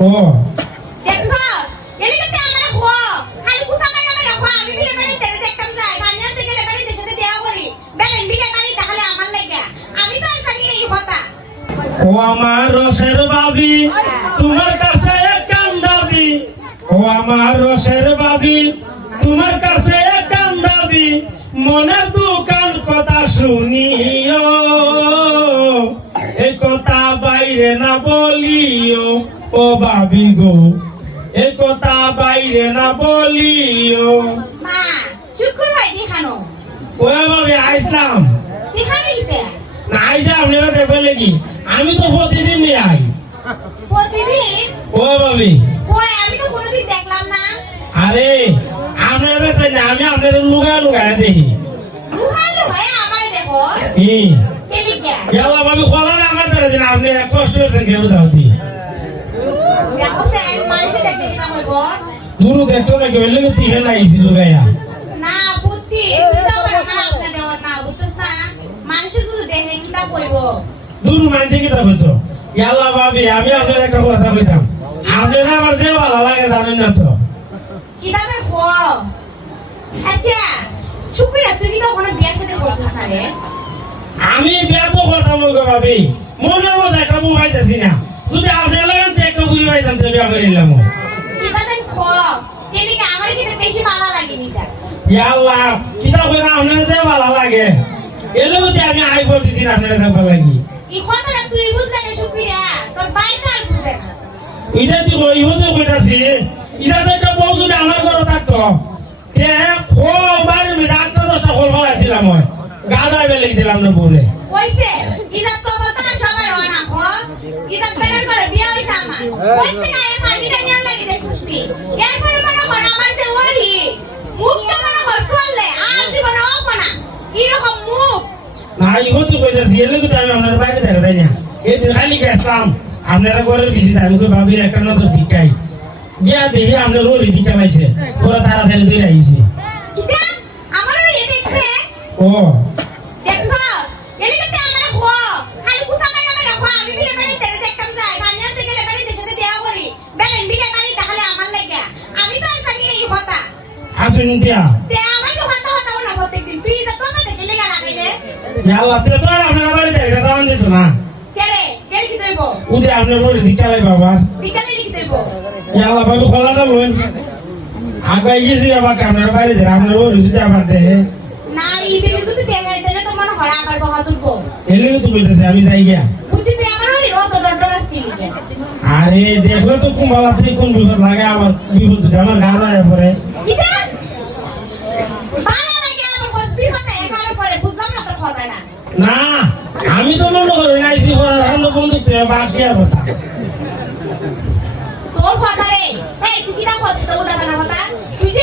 ও ও আমার রসের বাবি তোমার কাছে দাবি। ও আমার রসের বাবি তোমার কাছে কাম দাবি। মনের দোকান কথা শুনিও। এ কথা বাইরে না বলিও। ও বাবি গো এ কথা বাইরে না বলিও। মা শুক্র ভাই দেখানো। ও বাবি আইসলাম। দেখানো না আইসা আপনারা আমি তো প্রতিদিন আই। প্রতিদিন? ও বাবি ওই আমি তো কোনোদিন দেখলাম না। আরে আপনারা তাই না আমি আপনাদের লুগা লুগা দেখি। লুহালো ভাই আমার দেখো। কলার আমার দ্বারা আপনি কষ্ট কেউ দুরু দেখতো না কেউ লেগে তিহে নাইছি লুগাইয়া না বুঝছি তুই তো আমার খারাপ না দেওয়ার না বুঝছিস না? মানুষ শুধু দেখে কইব? দুরু মানছে ইয়াল্লা আমি আপনার একটা কথা কইতাম। আপনারা আমার যে ভালো লাগে জানেন না তো। কিনা দেখো আচ্ছা তুই কি তো কোনো বিয়ের সাথে করছিস না রে। আমি বিয়া তো কথা বলব ভাবি মনের মধ্যে একটা বউ পাইতেছি না। পাইতাম তো বিয়া করে নিলাম। কিতা আপনার যে ভালো লাগে। এলে বুঝি আমি আপনার থাকবার লাগি। এটা তুই কইতাছি। এটা তো একটা বউ যদি আমার ঘরে থাকতো। তে খো বাড়ির মধ্যে আটটা দশটা খোল ফেলাইছিলাম গা দাইবে লেগেছিলাম না বলে। কইছে তো সবার হয় না করে বিয়ে হইছে আমার। কইছে না এই পানিটা নিয়ে লাগি দেখছিস তুই এরপরে মনে কর আমার যে ওরি মুখটা মনে কর চললে আর জীবনে অপনা এরকম মুখ। না এই হতে কইতাছি এলে কিন্তু আমি আপনার বাইরে দেখা যাই না। এই দিন খালি গেছিলাম আপনারা আমি কই ভাবির একটা নজর দিকাই। গিয়া দেখি আপনার ওরি দিকা পাইছে পুরো তাড়াতাড়ি দৌড়ে আইছি কিটা আমার ওরি দেখছে ও দেখছ? এলিকে আমার খো খালি কুসা মাইনা মাইনা খো আমি বিলে বাড়ি তেরে দেখতাম যাই। ভানিয়া থেকে লে বাড়ি দেখতে দেয়া করি। বেরেন বিলে বাড়ি তাহলে আমার লাগা আমি তো আর জানি এই আসুন দিয়া। তে আমার না প্রত্যেকদিন। তুই তো তোমার থেকে লেগা লাগাইলে ইয়াল্লা তে তো আর আপনার বাড়ি দেখা যাওয়ান দিত না। কেরে কেরে কি দেব? উদে আপনার ওরি দিকা বাবা বিকালে লিখে দেব। ইয়াল্লা বাবু খোলাটা লইন আগাই গেছি আবার আপনার বাইরে আপনার ওরি যদি আবার দেয়। না এই যদি দেখাই দিলে তো আবার বহা তুলবো। এলে তো বলতেছে আমি যাই গিয়া। বুঝি আমার ওই আরে তো থেকে কোন বিপদ লাগে আমার বিপদ আমার গা যায় পরে কিটা ভালো লাগে আমার কত বিপদে এগারো পরে বুঝলাম না তো কথা না। না আমি তো মনে করি না বন্ধু কথা। তোর কথা রে। এই তুই কিটা করছিস? তো উল্টা কথা। তুই যে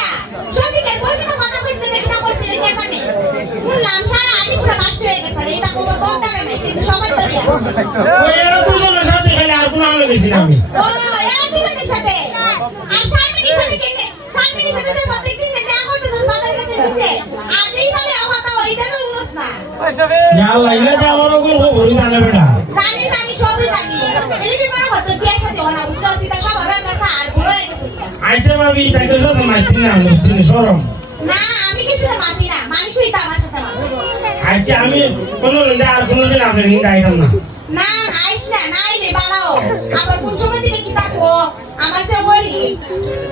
আইতে ভাবি তাকে সাথে মাইছি না আমি চিনি সরম না আমি কিছু তো মাতি না মানুষই তো আমার সাথে মাতি আচ্ছা আমি আর আপনার নিয়ে আইতাম না। না আইস না না আইলে বালাও। আবার কোন সময় দিকে কি থাকব আমার সে বলি।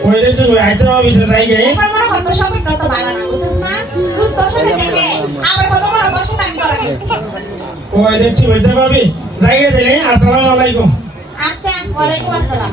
ওই তুই আইতে ভাবি তো যাই গে এবার মনে হতো সবই তো ভালো না বুঝছিস না? তুই তোর সাথে দেখে আবার কত মনে তোর সাথে আমি করা। গেছি তুই হইতে ভাবি যাই গে দিলে আসসালামু আলাইকুম। আচ্ছা ওয়ালাইকুম আসসালাম।